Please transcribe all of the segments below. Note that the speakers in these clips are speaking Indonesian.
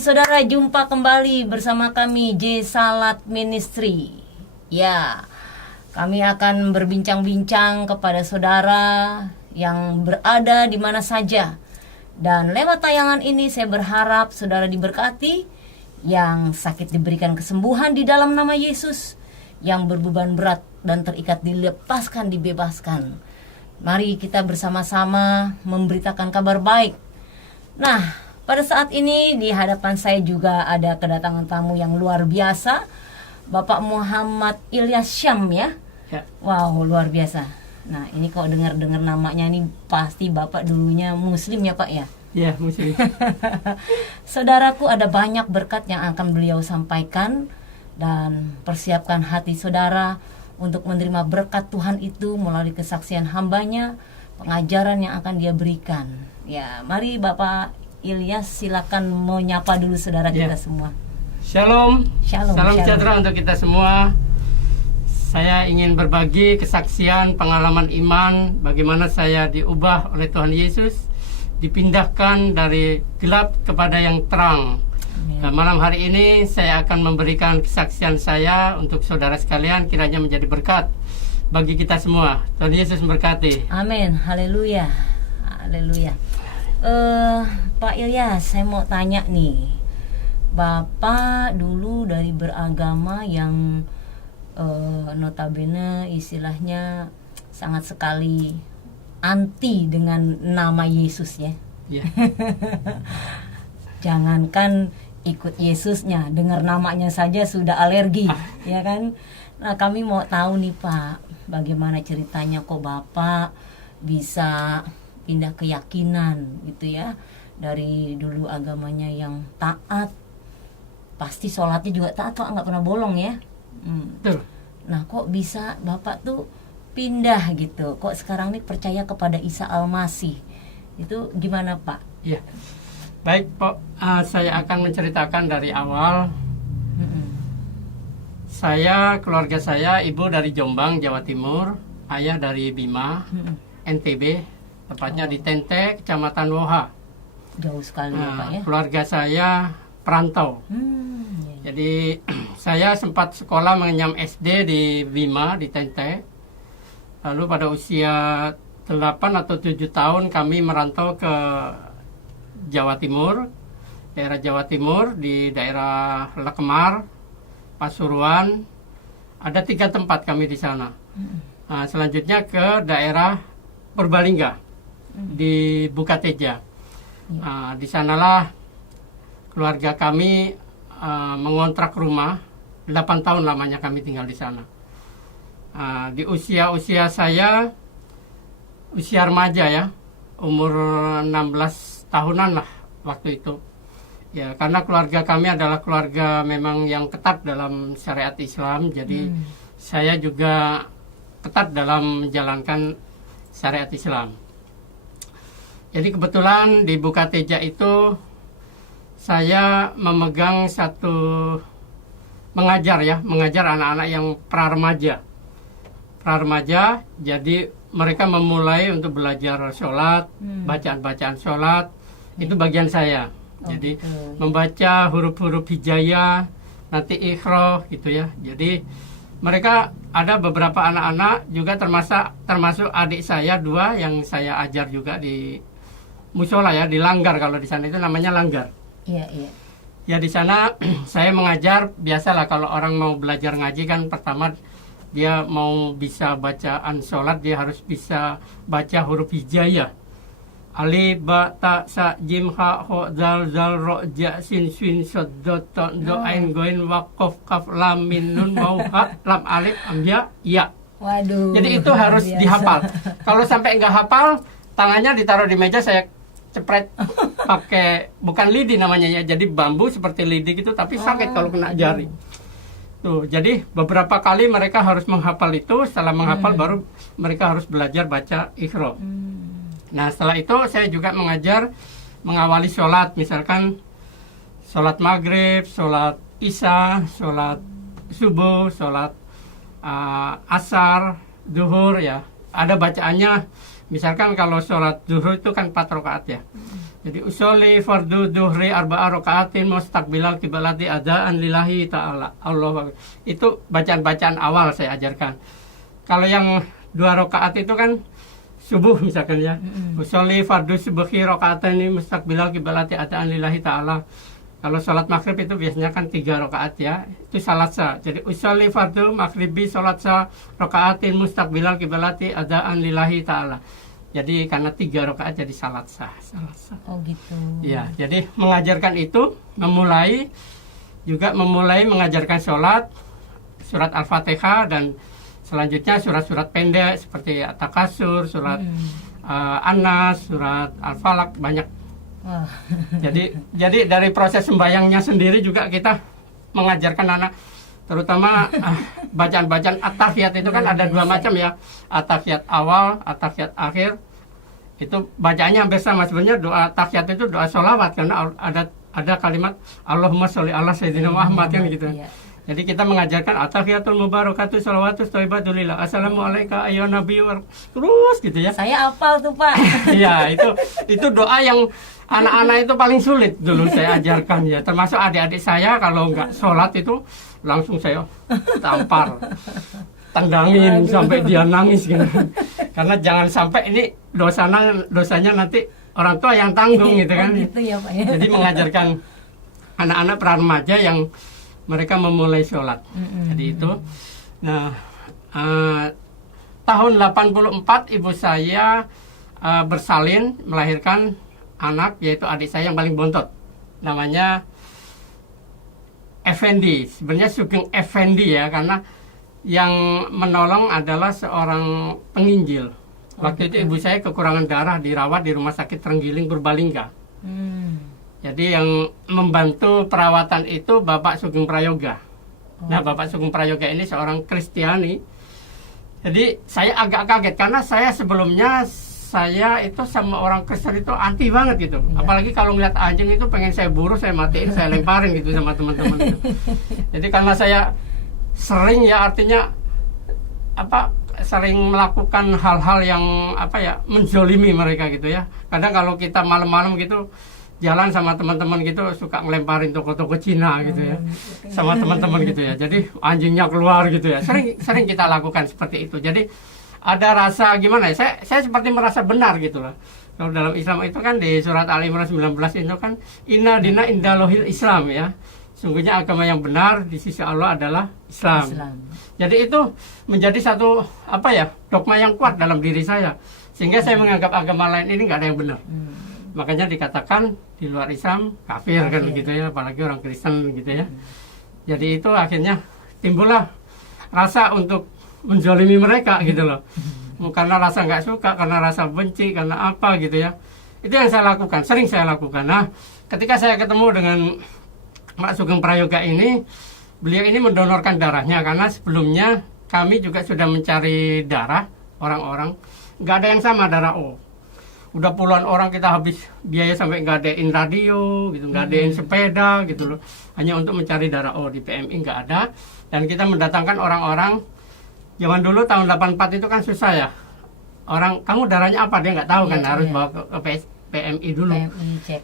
saudara, jumpa kembali bersama kami J Salat Ministry. Ya, kami akan berbincang-bincang kepada saudara yang berada di mana saja. Dan lewat tayangan ini saya berharap saudara diberkati, yang sakit diberikan kesembuhan di dalam nama Yesus, yang berbeban berat dan terikat dilepaskan, dibebaskan. Mari kita bersama-sama memberitakan kabar baik. Nah, pada saat ini di hadapan saya juga ada kedatangan tamu yang luar biasa, Bapak Muhammad Ilyas Syam ya. Wow, luar biasa. Nah, ini kok dengar-dengar namanya ini pasti Bapak dulunya Muslim ya Pak ya? Ya, Muslim. Saudaraku, ada banyak berkat yang akan beliau sampaikan, dan persiapkan hati saudara untuk menerima berkat Tuhan itu melalui kesaksian hambanya, pengajaran yang akan dia berikan. Ya, mari Bapak Ilyas silakan menyapa dulu saudara kita semua. Shalom. Shalom. Salam Shalom. sejahtera untuk kita semua. Saya ingin berbagi kesaksian pengalaman iman, bagaimana saya diubah oleh Tuhan Yesus, dipindahkan dari gelap kepada yang terang. Nah, malam hari ini saya akan memberikan kesaksian saya untuk saudara sekalian, kiranya menjadi berkat bagi kita semua. Tuhan Yesus memberkati. Amin. Haleluya. Haleluya. Pak Ilyas, saya mau tanya nih. Bapak dulu dari beragama yang notabene istilahnya sangat sekali anti dengan nama Yesus ya. Ya. Jangankan ikut Yesusnya, dengar namanya saja sudah alergi, ya kan? Nah, kami mau tahu nih Pak, bagaimana ceritanya kok Bapak bisa pindah keyakinan gitu ya, dari dulu agamanya yang taat, pasti sholatnya juga taat Pak, nggak pernah bolong ya. Betul. Nah, kok bisa Bapak tuh pindah gitu? Kok sekarang nih percaya kepada Isa Al-Masih? Itu gimana Pak? Ya. Baik, Pak, saya akan menceritakan dari awal. Keluarga saya, ibu dari Jombang, Jawa Timur, ayah dari Bima, NTB, tepatnya di Tente, Kecamatan Woha. Jauh sekali ya Pak ya? Keluarga saya perantau. Jadi saya sempat sekolah mengenyam SD di Bima, di Tente. Lalu pada usia 8 atau 7 tahun kami merantau ke Jawa Timur, daerah Jawa Timur, di daerah Lekemar, Pasuruan. Ada 3 tempat kami di sana. Nah, selanjutnya ke daerah Purbalingga, di Bukateja. Di sanalah keluarga kami mengontrak rumah. 8 tahun lamanya kami tinggal di sana. Di usia saya, usia remaja ya, umur 16 tahunan lah waktu itu. Ya, karena keluarga kami adalah keluarga memang yang ketat dalam syariat Islam, jadi saya juga ketat dalam menjalankan syariat Islam. Jadi kebetulan di Bukateja itu saya memegang mengajar anak-anak yang pra-remaja. Jadi mereka memulai untuk belajar sholat, bacaan-bacaan sholat, itu bagian saya. Jadi membaca huruf-huruf hijaiyah, nanti ikhroh gitu ya. Jadi mereka ada beberapa anak-anak juga termasuk adik saya 2 yang saya ajar juga di musola ya, di langgar, kalau di sana itu namanya langgar. Iya, iya. Ya, di sana saya mengajar, biasalah kalau orang mau belajar ngaji kan pertama dia mau bisa bacaan sholat, dia harus bisa baca huruf hijaiyah. Alif, ba, ta, sa, jim, ha, ho, zal, ro, ja, sin, swin, sod, do, to, do, ain, goin, wakof, kaf, lam, min, nun, mau, ha, lam, alif, amya, ya. Waduh. Jadi itu harus biasa. dihafal. Kalau sampai nggak hafal, tangannya ditaruh di meja, saya cepret pakai, bukan lidi namanya ya, jadi bambu seperti lidi gitu, tapi sakit kalau kena jari. Tuh, jadi beberapa kali mereka harus menghafal itu. Setelah menghafal baru mereka harus belajar baca ikhro. Nah, setelah itu saya juga mengajar mengawali sholat, misalkan sholat maghrib, sholat isya, sholat subuh, sholat asar, duhur ya. Ada bacaannya, misalkan kalau sholat duhur itu kan 4 rakaat ya. Jadi usolli fardu duhri arba'a raka'atin mustaqbilal kiblati adaan lillahi ta'ala. Allah. Itu bacaan-bacaan awal saya ajarkan. Kalau yang 2 rakaat itu kan subuh misalkan ya. Usolli fardu subuhi raka'ataini mustaqbilal kiblati adaan lillahi ta'ala. Kalau sholat maghrib itu biasanya kan 3 rakaat ya. Itu salat sah. Jadi usolli fardu maghribi sholat sah raka'atin mustaqbilal kiblati adaan lillahi ta'ala. Jadi karena 3 rakaat jadi salat sah. Oh gitu. Ya, jadi mengajarkan itu memulai mengajarkan sholat, surat Al-Fatihah dan selanjutnya surat-surat pendek seperti At-Takasur, surat An-Nas, surat Al-Falaq, banyak. Wah. Jadi dari proses sembahyangnya sendiri juga kita mengajarkan anak, terutama bacaan-bacaan at-tahiyat itu kan ada 2 macam ya, at-tahiyat awal, at-tahiyat akhir. Itu bacaannya hampir sama. Sebenarnya doa tahiyat itu doa sholawat karena ada kalimat Allahumma sholli ala sayyidina Muhammad kan gitu. Iya. Jadi kita mengajarkan at-tahiyatul mubarakatuh shalawatus thayyibatul lillah. Assalamualaikum ayyuhan nabi terus gitu ya. Saya hafal tuh Pak. Iya, itu doa yang anak-anak itu paling sulit dulu saya ajarkan ya. Termasuk adik-adik saya kalau nggak sholat itu langsung saya tampar, tendangin sampai dia nangis gitu. Karena jangan sampai ini dosanya nanti orang tua yang tanggung gitu kan. Gitu ya Pak ya. Jadi mengajarkan anak-anak pra remaja yang mereka memulai sholat. Jadi itu. Nah, tahun 84 ibu saya bersalin melahirkan anak, yaitu adik saya yang paling bontot. Namanya Effendi. Sebenarnya Sugeng Effendi ya, karena yang menolong adalah seorang penginjil. Waktu itu ibu saya kekurangan darah, dirawat di rumah sakit Trenggiling Purbalingga. Jadi yang membantu perawatan itu Bapak Sugeng Prayoga. Nah, Bapak Sugeng Prayoga ini seorang Kristiani. Jadi saya agak kaget karena saya sebelumnya itu sama orang Kristen itu anti banget gitu. Ya. Apalagi kalau ngeliat anjing itu pengen saya bunuh, saya matiin, saya lemparin gitu sama teman-teman gitu. Jadi karena saya sering ya, artinya sering melakukan hal-hal yang menzolimi mereka gitu ya. Kadang kalau kita malam-malam gitu jalan sama teman-teman gitu suka ngelemparin toko-toko Cina gitu ya, sama teman-teman gitu ya. Jadi anjingnya keluar gitu ya. Sering kita lakukan seperti itu. Jadi ada rasa gimana ya? Saya seperti merasa benar gitu loh. Kalau dalam Islam itu kan di surat Al-Imran 19 itu kan inna dina indalohil Islam ya. Sungguhnya agama yang benar di sisi Allah adalah Islam. Jadi itu menjadi satu dogma yang kuat dalam diri saya. Sehingga saya menganggap agama lain ini nggak ada yang benar. Makanya dikatakan di luar Islam kafir kan gitu ya, apalagi orang Kristen gitu ya. Jadi itu akhirnya timbullah rasa untuk menzalimi mereka gitu loh. Karena rasa nggak suka, karena rasa benci, karena apa gitu ya. Itu yang saya lakukan, sering saya lakukan. Nah, ketika saya ketemu dengan Pak Sugeng Prayoga ini, beliau ini mendonorkan darahnya karena sebelumnya kami juga sudah mencari darah orang-orang, nggak ada yang sama darah O. Udah puluhan orang kita habis biaya sampai ngadain radio gitu, ngadain sepeda gitu loh, hanya untuk mencari darah O. Di PMI nggak ada, dan kita mendatangkan orang-orang. Zaman dulu tahun 84 itu kan susah ya, orang kamu darahnya apa, dia nggak tahu kan, harus bawa ke PMI dulu. PMI cek.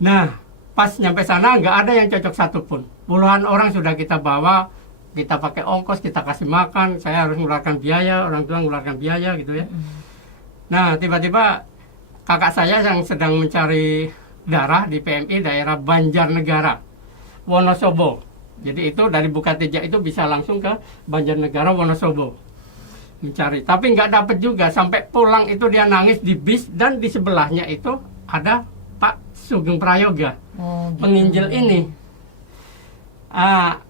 Nah, pas nyampe sana nggak ada yang cocok satupun. Puluhan orang sudah kita bawa, kita pakai ongkos, kita kasih makan, saya harus mengeluarkan biaya, orang tua mengeluarkan biaya gitu ya. Nah, tiba-tiba kakak saya yang sedang mencari darah di PMI daerah Banjarnegara, Wonosobo. Jadi itu dari Bukatijak itu bisa langsung ke Banjarnegara, Wonosobo mencari. Tapi nggak dapet juga, sampai pulang itu dia nangis di bis, dan di sebelahnya itu ada Pak Sugeng Prayoga, penginjil ini.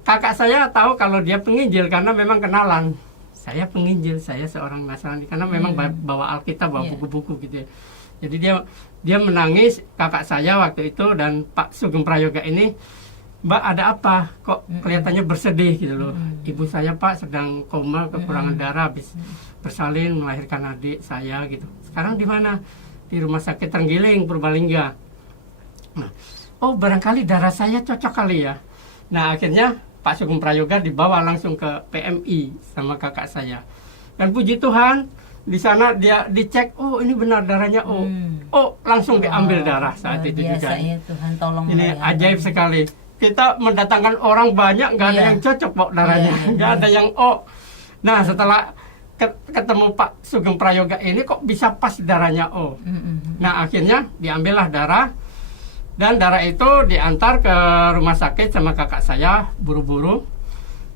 Kakak saya tahu kalau dia penginjil karena memang kenalan. Saya penginjil, saya seorang Nasrani, karena memang bawa Alkitab, bawa buku-buku gitu ya. Jadi dia menangis, kakak saya waktu itu, dan Pak Sugeng Prayoga ini, Mbak ada apa? Kok kelihatannya bersedih gitu loh. Ibu saya Pak sedang koma, kekurangan darah, habis bersalin melahirkan adik saya gitu. Sekarang di mana? Di rumah sakit Trenggiling Purbalingga. Nah, oh barangkali darah saya cocok kali ya. Nah akhirnya Pak Sugeng Prayoga dibawa langsung ke PMI sama kakak saya. Dan puji Tuhan, Di sana dia dicek, oh ini benar darahnya O. Oh, langsung diambil darah saat luar itu juga. biasa ya, Tuhan tolong Ini melayani. ajaib sekali. Kita mendatangkan orang banyak, nggak ada Iya. yang cocok Pak darahnya, Iya, iya, nggak ada yang O. Nah, setelah ketemu Pak Sugeng Prayoga ini kok bisa pas darahnya O. Nah, akhirnya diambillah darah, dan darah itu diantar ke rumah sakit sama kakak saya buru-buru.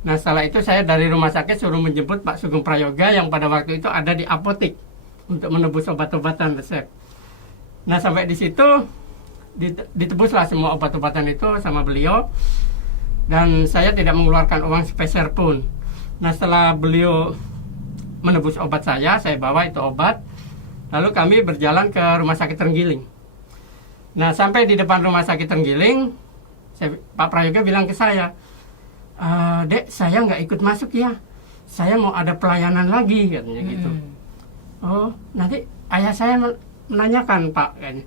Nah, setelah itu saya dari rumah sakit suruh menjemput Pak Sugeng Prayoga yang pada waktu itu ada di apotek untuk menebus obat-obatan resep. Nah, sampai di situ ditebuslah semua obat-obatan itu sama beliau, dan saya tidak mengeluarkan uang sepeser pun. Nah, setelah beliau menebus obat saya bawa itu obat, lalu kami berjalan ke rumah sakit Trenggiling. Nah, sampai di depan rumah sakit Trenggiling, Pak Prayoga bilang ke saya, Dek, saya nggak ikut masuk ya, saya mau ada pelayanan lagi, katanya gitu. Oh, nanti ayah saya menanyakan Pak, kayaknya.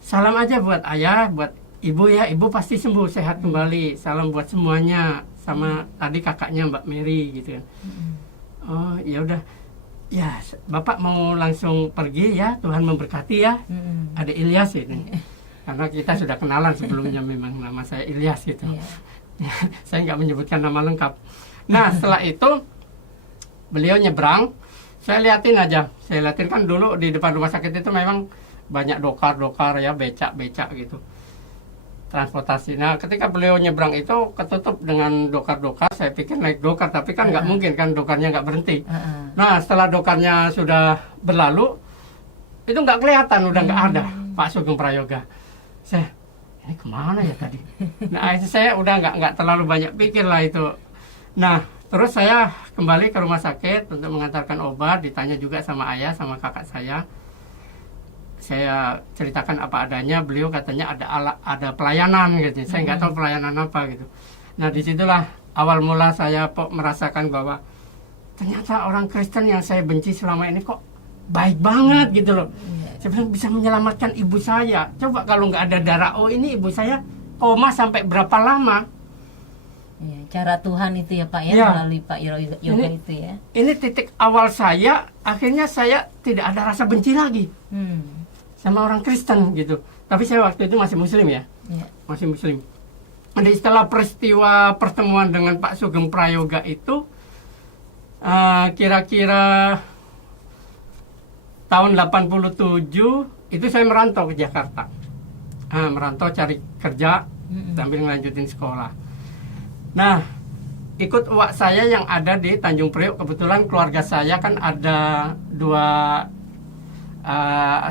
Salam aja buat ayah, buat ibu ya, ibu pasti sembuh, sehat kembali. Salam buat semuanya, sama tadi kakaknya Mbak Mary gitu kan. Oh, ya udah, ya Bapak mau langsung pergi ya, Tuhan memberkati ya. Ada Ilyas itu, karena kita sudah kenalan sebelumnya, memang nama saya Ilyas gitu. Saya nggak menyebutkan nama lengkap. Nah, setelah itu beliau nyebrang, saya liatin aja. Saya liatin kan dulu di depan rumah sakit itu memang banyak dokar-dokar ya, becak-becak gitu, transportasi. Nah, ketika beliau nyebrang itu ketutup dengan dokar-dokar, saya pikir naik dokar, tapi kan nggak mungkin kan, dokarnya nggak berhenti. Nah, setelah dokarnya sudah berlalu, itu nggak kelihatan, udah nggak ada Pak Sugeng Prayoga. Saya, ini kemana ya tadi? Nah, itu saya udah nggak terlalu banyak pikir lah itu. Nah, terus saya kembali ke rumah sakit untuk mengantarkan obat, ditanya juga sama ayah, sama kakak saya. Saya ceritakan apa adanya, beliau katanya ada pelayanan gitu. Saya nggak tahu pelayanan apa gitu. Nah, disitulah awal mula saya merasakan bahwa ternyata orang Kristen yang saya benci selama ini kok baik banget gitu loh. Saya bilang bisa menyelamatkan ibu saya. Coba kalau nggak ada darah O ini, ibu saya koma sampai berapa lama? Ya, cara Tuhan itu ya Pak ya, Ya. melalui Pak Yoga itu ya. Ini titik awal saya, akhirnya saya tidak ada rasa benci lagi sama orang Kristen gitu. Tapi saya waktu itu masih Muslim ya, masih Muslim. Jadi setelah peristiwa pertemuan dengan Pak Sugeng Prayoga itu, kira-kira tahun 87 itu saya merantau ke Jakarta. Merantau cari kerja sambil ngelanjutin sekolah. Nah, ikut uak saya yang ada di Tanjung Priok. Kebetulan keluarga saya kan ada dua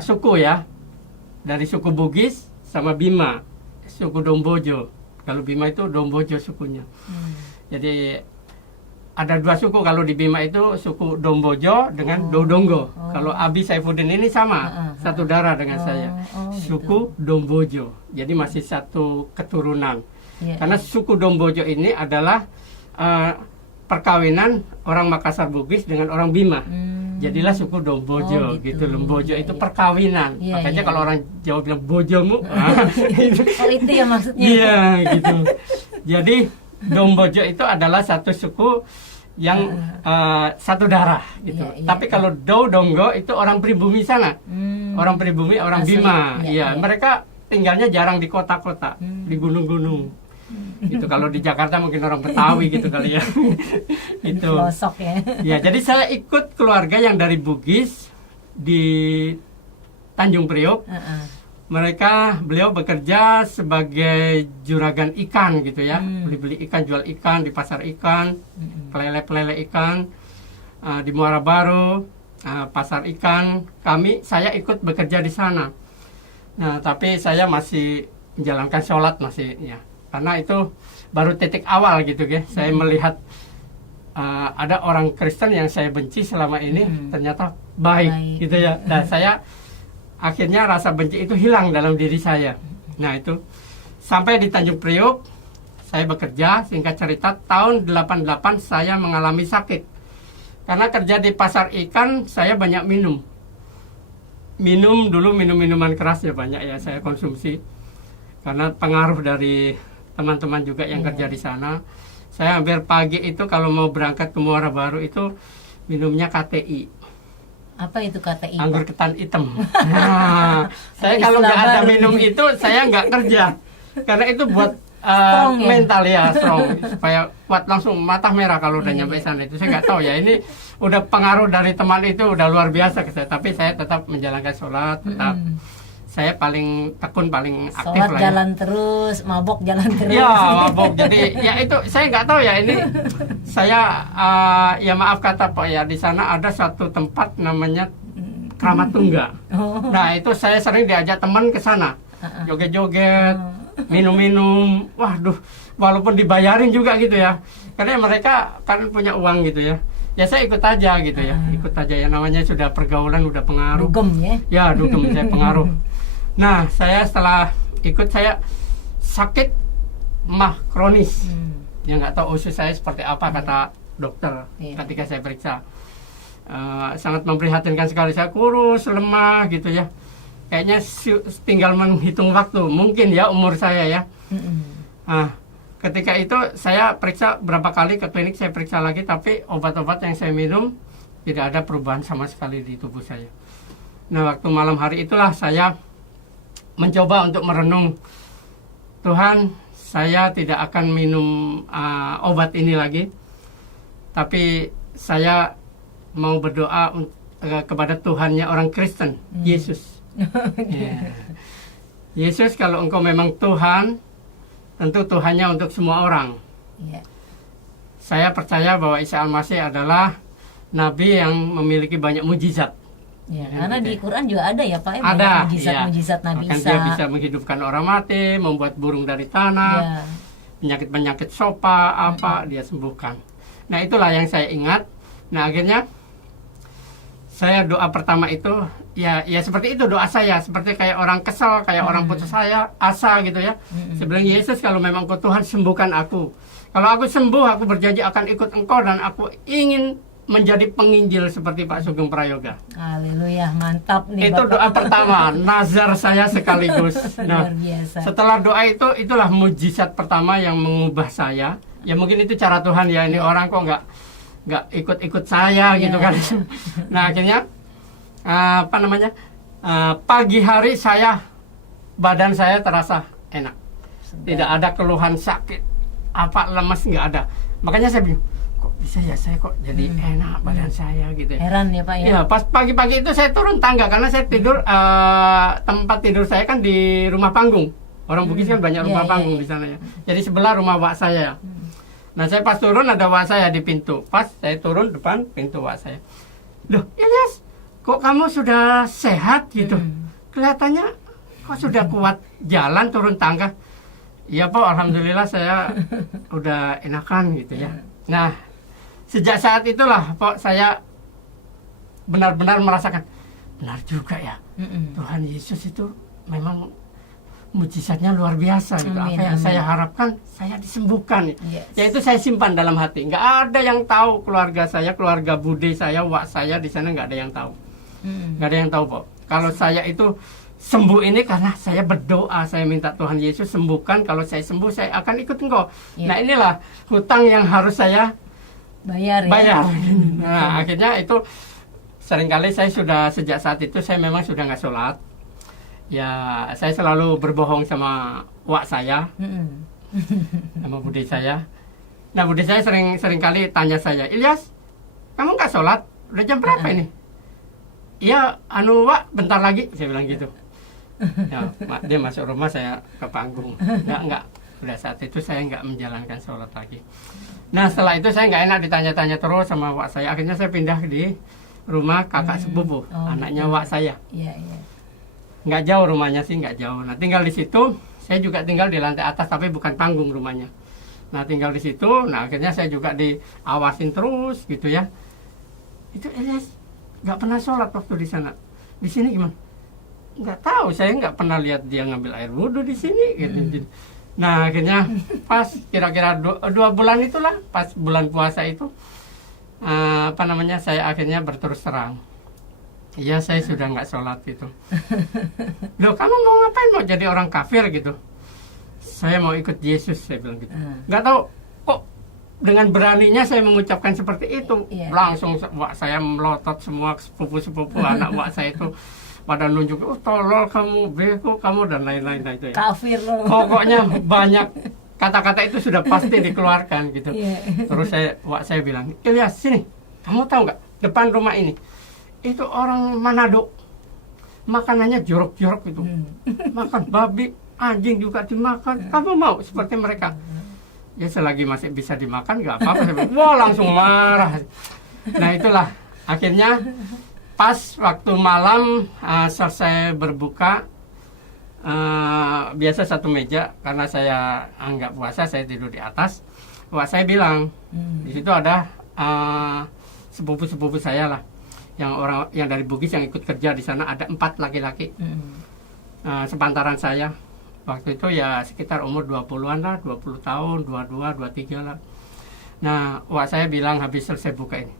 suku ya, dari suku Bugis sama Bima, suku Dombojo. Kalau Bima itu Dombojo sukunya. Jadi ada dua suku, kalau di Bima itu suku Dombojo dengan Dodonggo. Kalau Abi Saifuddin ini sama, satu darah dengan saya, suku Dombojo. Jadi masih satu keturunan. Karena suku Dombojo ini adalah perkawinan orang Makassar Bugis dengan orang Bima. Jadilah suku Dombojo gitu. Lembojo itu perkawinan. Makanya kalau orang Jawa bilang bojomu, itu ya maksudnya. Iya gitu. Jadi Dombojo itu adalah satu suku yang satu darah gitu. Tapi kalau Dodonggo itu orang pribumi sana. Orang pribumi, orang Asli, Bima. Mereka tinggalnya jarang di kota-kota, di gunung-gunung. Itu kalau di Jakarta mungkin orang Betawi gitu kali ya. Itu. Pelosok ya. Ya, jadi saya ikut keluarga yang dari Bugis di Tanjung Priok. Beliau bekerja sebagai juragan ikan gitu ya, beli-beli ikan, jual ikan di pasar ikan, pelele ikan di Muara Baru, pasar ikan. Saya ikut bekerja di sana. Nah, tapi saya masih menjalankan sholat masih ya, karena itu baru titik awal gitu ya. Saya melihat ada orang Kristen yang saya benci selama ini ternyata baik gitu ya. Dan saya akhirnya rasa benci itu hilang dalam diri saya. Nah, itu sampai di Tanjung Priok saya bekerja. Singkat cerita, tahun 88 saya mengalami sakit. Karena kerja di pasar ikan, saya banyak minum dulu, minuman keras ya, banyak ya saya konsumsi. Karena pengaruh dari teman-teman juga yang kerja di sana. Saya hampir pagi itu kalau mau berangkat ke Muara Baru itu minumnya KTI. Apa itu kata IPA? Anggur ketan hitam. Nah, saya kalau nggak ada minum itu, saya nggak kerja. Karena itu buat Strong ya? mental ya, strong. Supaya kuat langsung mata merah kalau udah Iya, nyampe iya. sana. Itu saya nggak tahu ya. Ini udah pengaruh dari teman itu udah luar biasa ke saya. Tapi saya tetap menjalankan sholat, tetap. Saya paling tekun, paling aktif Sholat lah ya. jalan terus, mabok jalan terus. Ya, mabok. Jadi ya itu saya nggak tahu ya ini. Saya ya maaf kata Pak ya, di sana ada satu tempat namanya Kramat Tungga. Oh. Nah itu saya sering diajak teman ke sana, joget-joget, minum-minum. Waduh, walaupun dibayarin juga gitu ya, karena mereka kan punya uang gitu ya. Ya saya ikut aja gitu ya, ikut aja ya, namanya sudah pergaulan, udah pengaruh. Dugem ya. Ya dugem, saya pengaruh. Nah saya setelah ikut saya sakit mah kronis. Ya nggak tahu usus saya seperti apa kata dokter Iya. ketika saya periksa. Sangat memprihatinkan sekali, saya kurus, lemah gitu ya. Kayaknya tinggal menghitung waktu, mungkin ya umur saya ya. Nah, ketika itu saya periksa berapa kali ke klinik, saya periksa lagi, tapi obat-obat yang saya minum tidak ada perubahan sama sekali di tubuh saya. Nah, waktu malam hari itulah saya mencoba untuk merenung, Tuhan, saya tidak akan minum obat ini lagi, tapi saya mau berdoa kepada Tuhannya orang Kristen, Yesus. Ya. Yesus, kalau engkau memang Tuhan, tentu Tuhannya untuk semua orang. Iya. Saya percaya bahwa Isa Al-Masih adalah Nabi yang memiliki banyak mujizat. Ya, karena di Quran juga ada ya Pak, ya, Ada, mujizat-mujizat iya. Nabi Bahkan Isa. dia bisa menghidupkan orang mati, membuat burung dari tanah, Ya. penyakit-penyakit sopa, apa, dia sembuhkan. Nah, itulah yang saya ingat. Nah, akhirnya saya doa pertama itu, ya seperti itu doa saya. Seperti kayak orang kesel, kayak orang putus asa gitu ya. Saya bilang, Yesus, kalau memang Engkau Tuhan, sembuhkan aku. Kalau aku sembuh, aku berjanji akan ikut Engkau dan aku ingin menjadi penginjil seperti Pak Sugeng Prayoga. Haleluya, mantap nih Itu Bapak. doa pertama, nazar saya sekaligus. Nah, Luar biasa. setelah doa itu, itulah mujizat pertama yang mengubah saya. Ya mungkin itu cara Tuhan ya, ini orang kok nggak ikut-ikut saya Iya. gitu kan. Nah akhirnya pagi hari badan saya terasa enak, tidak ada keluhan sakit, apa lemas, nggak ada. Makanya saya bilang, kok bisa ya saya kok jadi enak badan saya gitu ya. Heran ya Pak ya. Ya, pas pagi-pagi itu saya turun tangga karena saya tidur, tempat tidur saya kan di rumah panggung. Orang Bugis kan banyak rumah Iya, panggung iya. di sana ya. Jadi sebelah rumah wak saya. Nah, saya pas turun ada wak saya di pintu. Pas saya turun depan pintu wak saya. Loh, Ilyas, kok kamu sudah sehat gitu? Kelihatannya kok sudah kuat jalan turun tangga. Iya, Pak, alhamdulillah saya udah enakan gitu ya. Nah, sejak saat itulah Pak saya benar-benar merasakan, benar juga ya, Tuhan Yesus itu memang mujizatnya luar biasa gitu. Amin, Apa yang amin. saya harapkan, saya disembuhkan. Yes. Ya itu saya simpan dalam hati. Nggak ada yang tahu, keluarga saya, keluarga bude saya, wak saya di sana nggak ada yang tahu. Nggak ada yang tahu, Pak. Kalau saya itu sembuh ini karena saya berdoa, saya minta Tuhan Yesus sembuhkan. Kalau saya sembuh, saya akan ikut Engkau. Iya. Nah inilah hutang yang harus saya Bayar ya. bayar. Nah, akhirnya itu seringkali saya sudah sejak saat itu saya memang sudah nggak sholat. Ya, saya selalu berbohong sama wak saya, sama bude saya. Nah, bude saya seringkali tanya saya, Ilyas, kamu nggak sholat? Udah jam berapa ini? Iya, wak, bentar lagi, saya bilang gitu. Ya, dia masuk rumah, saya ke panggung. Enggak. Pada saat itu saya nggak menjalankan sholat lagi. Nah setelah itu saya nggak enak ditanya-tanya terus sama wak saya. Akhirnya saya pindah di rumah kakak sepupu, anaknya wak saya. Iya, iya. Nggak jauh rumahnya sih, nggak jauh. Nah tinggal di situ, saya juga tinggal di lantai atas tapi bukan panggung rumahnya. Nah tinggal di situ, nah akhirnya saya juga diawasin terus gitu ya. Itu Ilyas nggak pernah sholat waktu di sana. Di sini gimana? Nggak tahu, saya nggak pernah lihat dia ngambil air wudhu di sini gitu. Nah akhirnya pas kira-kira 2 bulan itulah, pas bulan puasa itu saya akhirnya berterus terang, iya saya sudah nggak sholat gitu. Loh kamu mau ngapain, mau jadi orang kafir gitu? Saya mau ikut Yesus, saya bilang gitu. Nggak tahu kok dengan beraninya saya mengucapkan seperti itu, Iya. langsung wak saya melotot, semua sepupu-sepupu anak wak saya itu pada nunjuk, oh tolol kamu, beko kamu, dan lain-lain. Nah, itu ya. Kafir loh. Pokoknya banyak kata-kata itu sudah pasti dikeluarkan gitu. Iya. Terus wak saya bilang, Ilyas sini, kamu tahu nggak depan rumah ini itu orang Manado makanannya jorok-jorok itu, makan babi, anjing juga dimakan. Kamu mau seperti mereka? Ya selagi masih bisa dimakan nggak apa-apa. Saya bilang, wah langsung marah. Nah itulah akhirnya pas waktu malam selesai berbuka, biasa satu meja karena saya nggak puasa, saya tidur di atas. Wah saya bilang di situ ada sepupu-sepupu saya lah, yang dari Bugis yang ikut kerja di sana, ada 4 laki-laki sepantaran saya. Waktu itu ya sekitar umur 20-an lah, 20 tahun, 22, 23 lah. Nah, wah saya bilang habis selesai buka ini,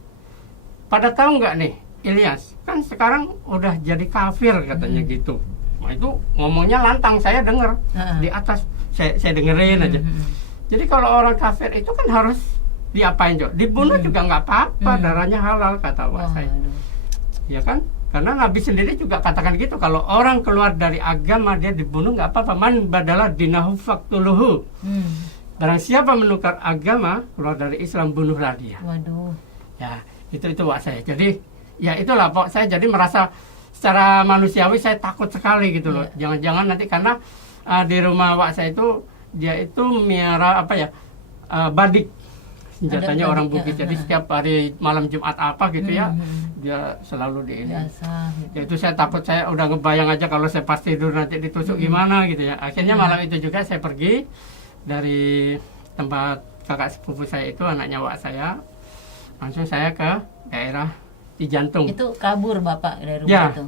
pada tahu nggak nih, Ilyas, kan sekarang udah jadi kafir katanya gitu. Nah itu ngomongnya lantang, saya dengar di atas, saya dengerin aja. Jadi kalau orang kafir itu kan harus diapain, Jo? Dibunuh juga nggak apa-apa, darahnya halal, kata wah saya. Ya kan? Karena Nabi sendiri juga katakan gitu, kalau orang keluar dari agama dia dibunuh nggak apa-apa. Man badalah dinahu faktuluhu. Barang siapa menukar agama keluar dari Islam, bunuhlah dia. Waduh. Ya itu wak saya. Jadi ya itulah Pok, saya jadi merasa secara manusiawi saya takut sekali gitu loh. Jangan-jangan nanti karena di rumah wak saya itu dia itu miara apa ya, badik. Senjatanya Ada orang badiknya, Bugis. Jadi setiap hari malam Jumat apa gitu ya, dia selalu di ini. Biasa. Ya itu saya takut, saya udah ngebayang aja kalau saya pas tidur nanti ditusuk gimana gitu ya. Akhirnya malam itu juga saya pergi dari tempat kakak sepupu saya itu, anaknya wak saya. Langsung saya ke daerah Cijantung. Itu kabur Bapak dari rumah Ya. itu.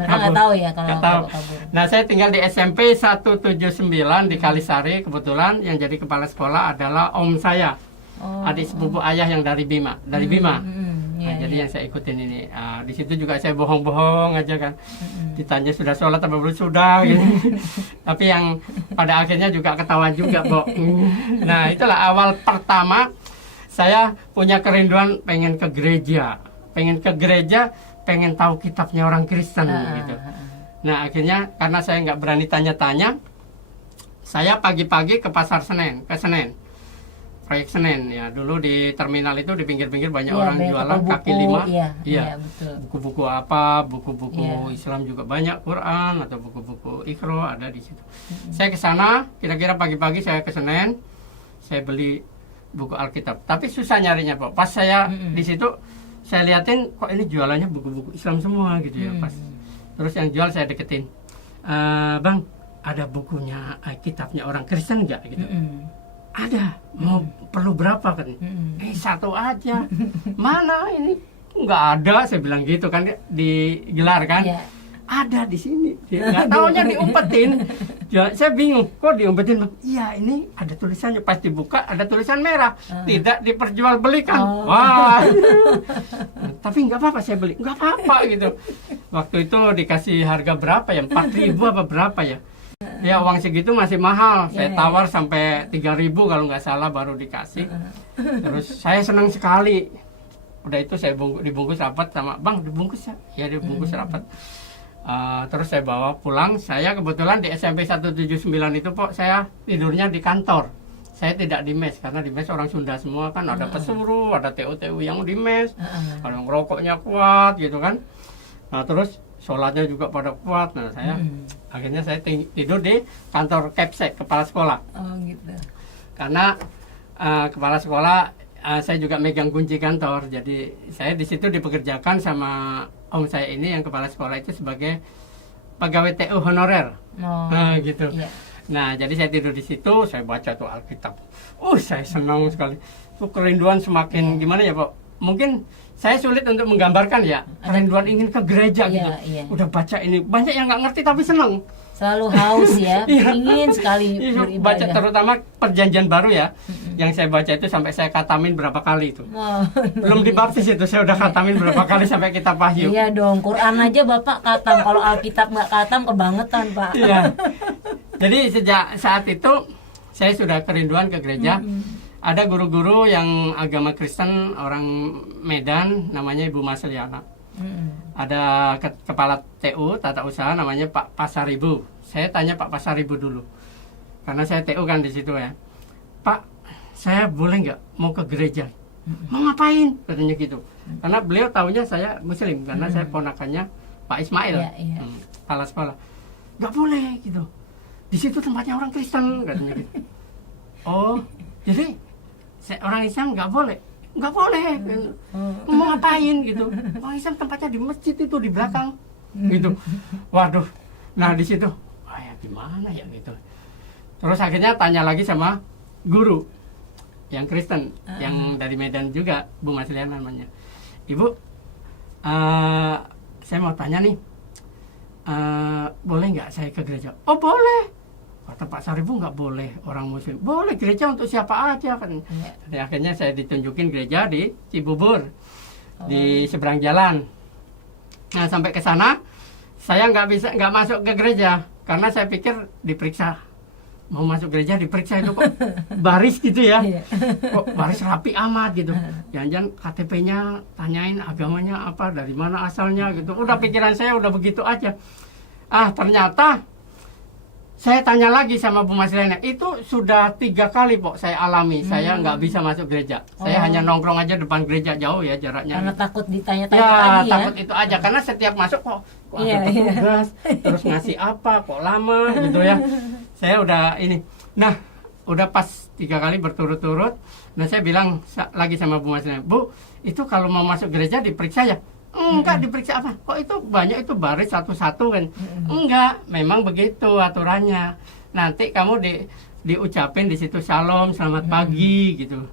Mereka nggak tahu ya kalau Nggak tahu. Bapak kabur. Nah saya tinggal di SMP 179 di Kalisari. Kebetulan yang jadi kepala sekolah adalah om saya, adik sepupu ayah yang dari Bima, Bima. Nah, jadi yang saya ikutin ini, di situ juga saya bohong-bohong aja kan. Ditanya sudah sholat apa belum, sudah gitu. Tapi yang pada akhirnya juga ketahuan juga, Bo. Nah itulah awal pertama saya punya kerinduan pengen ke gereja, pengen tahu kitabnya orang Kristen gitu. Nah akhirnya karena saya nggak berani tanya-tanya, saya pagi-pagi ke pasar Senen, proyek Senen ya. Dulu di terminal itu di pinggir-pinggir banyak orang jualan kaki lima. Iya, betul. Buku-buku apa, buku-buku Islam juga banyak, Quran atau buku-buku Iqro ada di situ. Saya ke sana, kira-kira pagi-pagi saya ke Senen, saya beli buku Alkitab. Tapi susah nyarinya, Pak. Pas saya di situ, saya liatin kok ini jualannya buku-buku Islam semua gitu ya, pas. Terus yang jual saya deketin, Bang, ada bukunya kitabnya orang Kristen nggak gitu? Ada, mau perlu berapa kan? Satu aja. Mana ini? Nggak ada, saya bilang gitu kan, digelar kan. Ada di sini. Nggak taunya diumpetin. Ya, saya bingung, kok diumpetin? Iya, ini ada tulisannya. Pas dibuka ada tulisan merah, tidak diperjualbelikan. Wah. Tapi nggak apa-apa saya beli. Nggak apa-apa gitu. Waktu itu dikasih harga berapa ya? 4.000 apa berapa ya? Ya uang segitu masih mahal. Saya tawar sampai 3.000 kalau nggak salah baru dikasih. Terus saya senang sekali. Udah itu saya dibungkus rapat sama Bang, dibungkus ya? Ya dibungkus rapat. Terus saya bawa pulang. Saya kebetulan di SMP 179 itu Pok, saya tidurnya di kantor. Saya tidak di mes, karena di mes orang Sunda semua kan. Ada pesuruh, ada TU-TU yang di mes, ada yang rokoknya kuat gitu kan. Nah terus sholatnya juga pada kuat. Nah saya akhirnya saya tidur di kantor Kepsek, kepala sekolah. Oh gitu. Karena kepala sekolah saya juga megang kunci kantor. Jadi saya di situ dipekerjakan sama om saya ini yang kepala sekolah itu sebagai pegawai TU honorer. Nah gitu. Nah jadi saya tidur di situ, saya baca tuh Alkitab. Saya senang sekali. Tuh kerinduan semakin gimana ya Pak? Mungkin saya sulit untuk menggambarkan ya, kerinduan ingin ke gereja gitu. Udah baca ini, banyak yang nggak ngerti tapi senang. Selalu haus ya, ingin sekali beribadah. Baca terutama Perjanjian Baru ya, yang saya baca itu sampai saya katamin berapa kali itu. Belum dibaptis itu saya udah katamin berapa kali sampai kitab Wahyu. Iya dong, Quran aja Bapak katam, kalau Alkitab nggak katam kebangetan Pak. Iya. Jadi sejak saat itu saya sudah kerinduan ke gereja. ada guru-guru yang agama Kristen orang Medan namanya Ibu Masliana. Ada kepala TU Tata Usaha namanya Pak Pasaribu. Saya tanya Pak Pasaribu dulu, karena saya TU kan di situ ya. Pak, saya boleh nggak mau ke gereja? Mau ngapain? Katanya gitu. Karena beliau tahunya saya Muslim, karena saya ponakannya Pak Ismail, kepala sekolah. Nggak boleh gitu. Di situ tempatnya orang Kristen, katanya gitu. Oh, jadi orang Islam nggak boleh? Nggak boleh. Mau ngapain gitu? Orang Islam tempatnya di masjid itu di belakang, gitu. Waduh. Nah di situ, ya gimana ya gitu. Terus akhirnya tanya lagi sama guru yang Kristen, yang dari Medan juga, Bu Masliana namanya. Ibu, saya mau tanya nih, boleh nggak saya ke gereja? Oh boleh. Kata Pak Saribu nggak boleh orang Muslim. Boleh, gereja untuk siapa aja kan. Jadi akhirnya saya ditunjukin gereja di Cibubur, di seberang jalan. Nah sampai ke sana, saya nggak masuk ke gereja karena saya pikir diperiksa. Mau masuk gereja diperiksa itu kok baris gitu ya, kok baris rapi amat gitu. Jangan-jangan KTP-nya tanyain agamanya apa, dari mana asalnya gitu. Udah pikiran saya udah begitu aja. Ternyata saya tanya lagi sama Bu Masliana, itu sudah 3 kali Pok saya alami. Saya nggak bisa masuk gereja. Saya hanya nongkrong aja depan gereja, jauh ya jaraknya. Karena takut ditanya-tanya ya, tadi ya. takut itu aja. Karena setiap masuk kok ada petugas, terus ngasih apa, kok lama gitu ya. Saya udah ini. Nah, udah pas 3 kali berturut-turut. Nah, saya bilang lagi sama Bu Masliana, Bu, itu kalau mau masuk gereja diperiksa ya? Enggak, diperiksa apa? Kok itu banyak itu baris satu-satu kan? Enggak, memang begitu aturannya. Nanti kamu diucapin di situ shalom, selamat pagi gitu.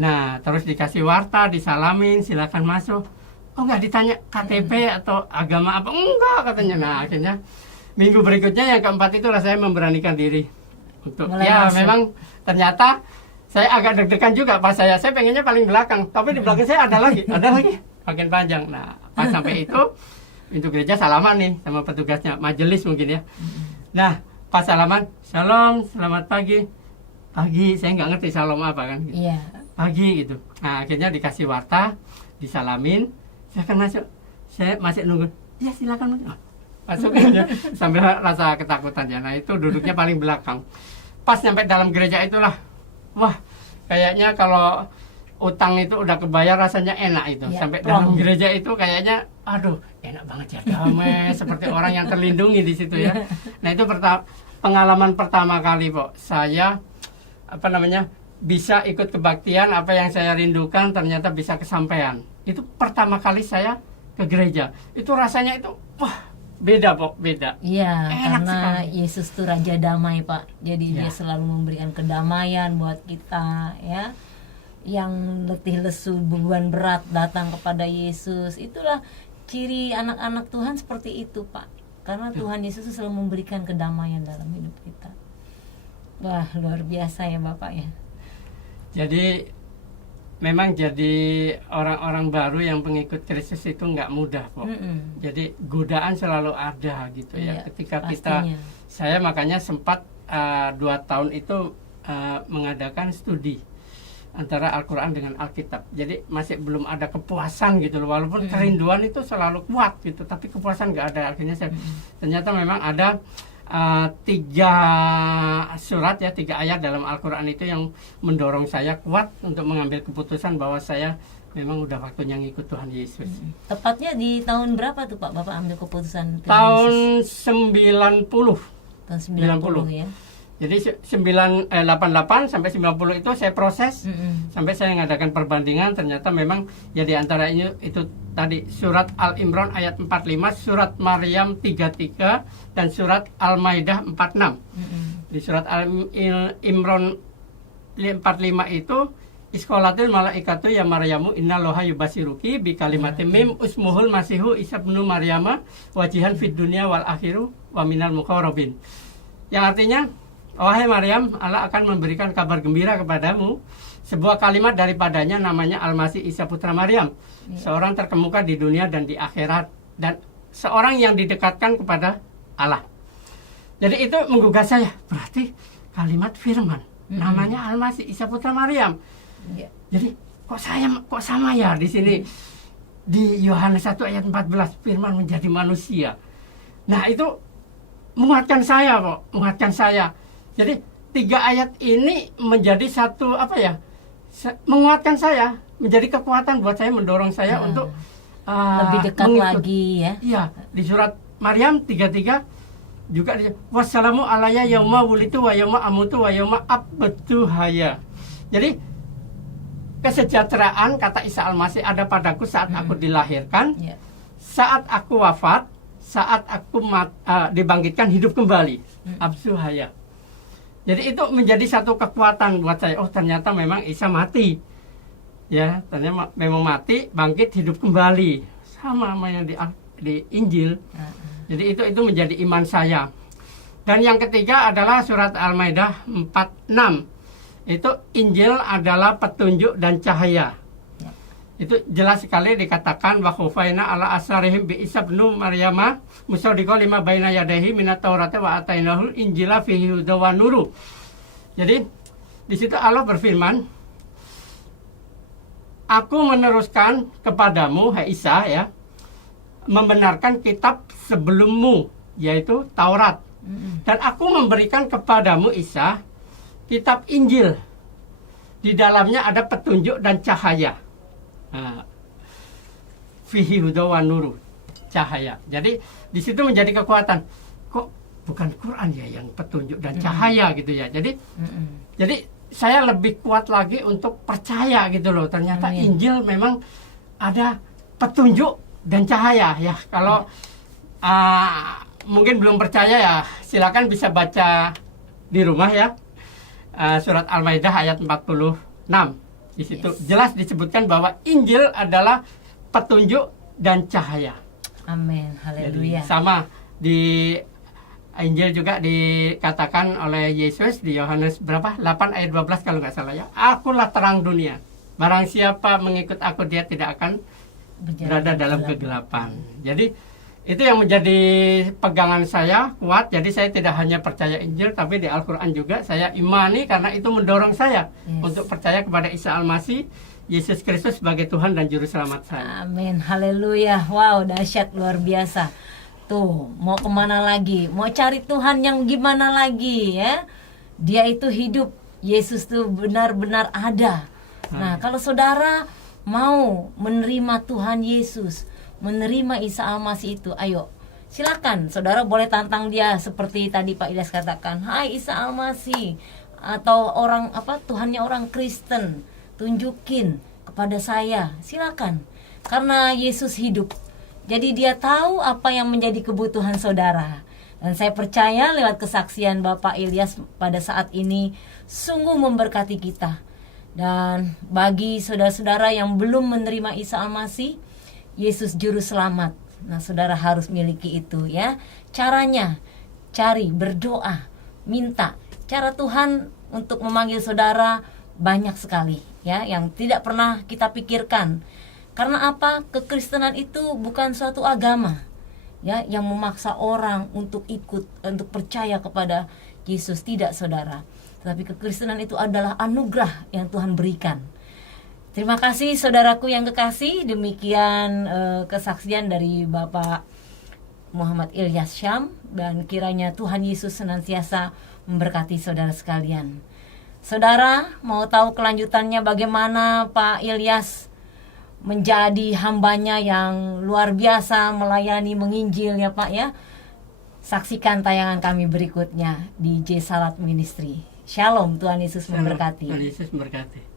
Nah, terus dikasih warta, disalamin, silakan masuk. Oh, enggak ditanya KTP atau agama apa? Enggak katanya. Nah, akhirnya minggu berikutnya yang keempat itulah saya memberanikan diri untuk mulai ya masuk. Memang ternyata saya agak deg-degan juga pas saya pengennya paling belakang, tapi di belakang saya ada lagi makin panjang. Nah pas sampai itu pintu gereja salaman nih sama petugasnya, majelis mungkin ya. Nah pas salaman, shalom, selamat pagi. Saya nggak ngerti shalom apa kan gitu. Pagi gitu. Nah akhirnya dikasih warta, disalamin, saya akan masuk. Saya masih nunggu, ya silakan masuk aja sambil rasa ketakutan ya. Nah itu duduknya paling belakang. Pas nyampe dalam gereja itulah, wah kayaknya kalau utang itu udah kebayar rasanya enak itu. Sampai dalam gereja itu kayaknya aduh enak banget ya, damai seperti orang yang terlindungi di situ ya. Nah itu pengalaman pertama kali Pok saya bisa ikut kebaktian, apa yang saya rindukan ternyata bisa kesampaian. Itu pertama kali saya ke gereja. Itu rasanya itu wah beda Pok, beda. Iya, karena sekali. Yesus itu Raja Damai Pak. Jadi dia selalu memberikan kedamaian buat kita ya. Yang letih lesu beban berat datang kepada Yesus. Itulah ciri anak-anak Tuhan seperti itu Pak. Karena Tuhan Yesus selalu memberikan kedamaian dalam hidup kita. Wah luar biasa ya Bapak ya. Jadi memang jadi orang-orang baru yang pengikut Kristus itu nggak mudah Pok. Jadi godaan selalu ada gitu ya. Ketika pastinya. saya makanya sempat 2 tahun itu mengadakan studi antara Al-Quran dengan Alkitab. Jadi masih belum ada kepuasan gitu loh. Walaupun kerinduan itu selalu kuat gitu, tapi kepuasan nggak ada. Akhirnya saya ternyata memang ada 3 surat ya, 3 ayat dalam Al-Quran itu yang mendorong saya kuat untuk mengambil keputusan bahwa saya memang udah waktunya ngikut Tuhan Yesus. Tepatnya di tahun berapa tuh Pak Bapak ambil keputusan Tuhan Tahun Yesus? 90. Tahun 90 ya. Jadi 88 sampai 90 itu saya proses sampai saya mengadakan perbandingan. Ternyata memang ya di antara itu tadi surat Al-Imran ayat 45, surat Maryam 33 dan surat Al-Maidah 46. Di surat Al-Imran 45 itu Iskolatil malaikatu ya Maryamu inna loha yubasiruki bi kalimatim mim usmuhul masihu Isa ibnu Maryama wajihan fid dunya wal akhiru wa minal muqarrabin. Yang artinya, wahai Maryam, Allah akan memberikan kabar gembira kepadamu. Sebuah kalimat daripadanya namanya Al-Masih Isa putra Maryam. Seorang terkemuka di dunia dan di akhirat. Dan seorang yang didekatkan kepada Allah. Jadi itu menggugah saya. Berarti kalimat firman. namanya Al-Masih, Isa putra Maryam. Ya. Jadi kok sama ya di sini di Yohanes 1 ayat 14 firman menjadi manusia. Nah, itu menguatkan saya kok, menguatkan saya. Jadi 3 ayat ini menjadi satu menguatkan saya, menjadi kekuatan buat saya, mendorong saya untuk lebih dekat lagi ya. Iya, di surat Maryam 33 juga wassalamu alayya yauma wulitu wa yauma amutu wa yauma abtu haya. Jadi kesejahteraan kata Isa Al-Masih ada padaku saat aku dilahirkan, saat aku wafat, saat aku dibangkitkan hidup kembali. Abtu haya. Jadi itu menjadi satu kekuatan buat saya. Oh, ternyata memang Isa mati. Ya, ternyata memang mati, bangkit, hidup kembali. Sama yang di Injil. Jadi itu menjadi iman saya. Dan yang ketiga adalah surat Al-Maidah 4:6. Itu Injil adalah petunjuk dan cahaya. Itu jelas sekali dikatakan wa khufaina ala asarihim bi Isa bin Maryama musaddiqan lima baina yadayhi minat Taurati wa atainahul Injila fihi hudaw wa nuru. Jadi di situ Allah berfirman, aku meneruskan kepadamu, hai Isa, ya, membenarkan kitab sebelummu, yaitu Taurat. Dan aku memberikan kepadamu, Isa, kitab Injil. Di dalamnya ada petunjuk dan cahaya. Fihi hudaw wa nuru, cahaya. Jadi di situ menjadi kekuatan. Kok bukan Quran ya yang petunjuk dan cahaya gitu ya. Jadi saya lebih kuat lagi untuk percaya gitu loh. Ternyata Injil memang ada petunjuk dan cahaya ya. Kalau mungkin belum percaya ya, silakan bisa baca di rumah ya. Surat Al-Maidah ayat 46. Di situ jelas disebutkan bahwa Injil adalah petunjuk dan cahaya. Amin. Haleluya. Sama di Injil juga dikatakan oleh Yesus di Yohanes berapa? 8 ayat 12 kalau nggak salah ya. Akulah terang dunia. Barang siapa mengikut aku, dia tidak akan berada dalam kegelapan. Jadi itu yang menjadi pegangan saya kuat. Jadi saya tidak hanya percaya Injil, tapi di Al-Quran juga saya imani, karena itu mendorong saya untuk percaya kepada Isa Al-Masih, Yesus Kristus sebagai Tuhan dan Juru Selamat saya. Amin. Haleluya. Wow, dahsyat, luar biasa. Tuh, mau kemana lagi? Mau cari Tuhan yang gimana lagi ya? Dia itu hidup. Yesus tuh benar-benar ada. Nah, kalau saudara mau menerima Tuhan Yesus, menerima Isa Al-Masih itu, ayo, silakan. Saudara boleh tantang dia seperti tadi Pak Ilyas katakan, hai Isa Al-Masih, atau orang Tuhannya orang Kristen, tunjukin kepada saya. Silakan. Karena Yesus hidup. Jadi dia tahu apa yang menjadi kebutuhan saudara. Dan saya percaya lewat kesaksian Bapak Ilyas pada saat ini sungguh memberkati kita. Dan bagi saudara-saudara yang belum menerima Isa Al-Masih, Yesus Juru Selamat, nah saudara harus miliki itu ya. Caranya, cari, berdoa, minta. Cara Tuhan untuk memanggil saudara banyak sekali ya, yang tidak pernah kita pikirkan. Karena apa? Kekristenan itu bukan suatu agama ya yang memaksa orang untuk ikut, untuk percaya kepada Yesus, tidak saudara. Tapi kekristenan itu adalah anugerah yang Tuhan berikan. Terima kasih saudaraku yang kekasih. Demikian kesaksian dari Bapak Muhammad Ilyas Syam, dan kiranya Tuhan Yesus senantiasa memberkati saudara sekalian. Saudara mau tahu kelanjutannya bagaimana Pak Ilyas menjadi hambanya yang luar biasa melayani menginjil ya Pak ya? Saksikan tayangan kami berikutnya di J Salat Ministry. Shalom, Tuhan Yesus memberkati. Tuhan Yesus memberkati.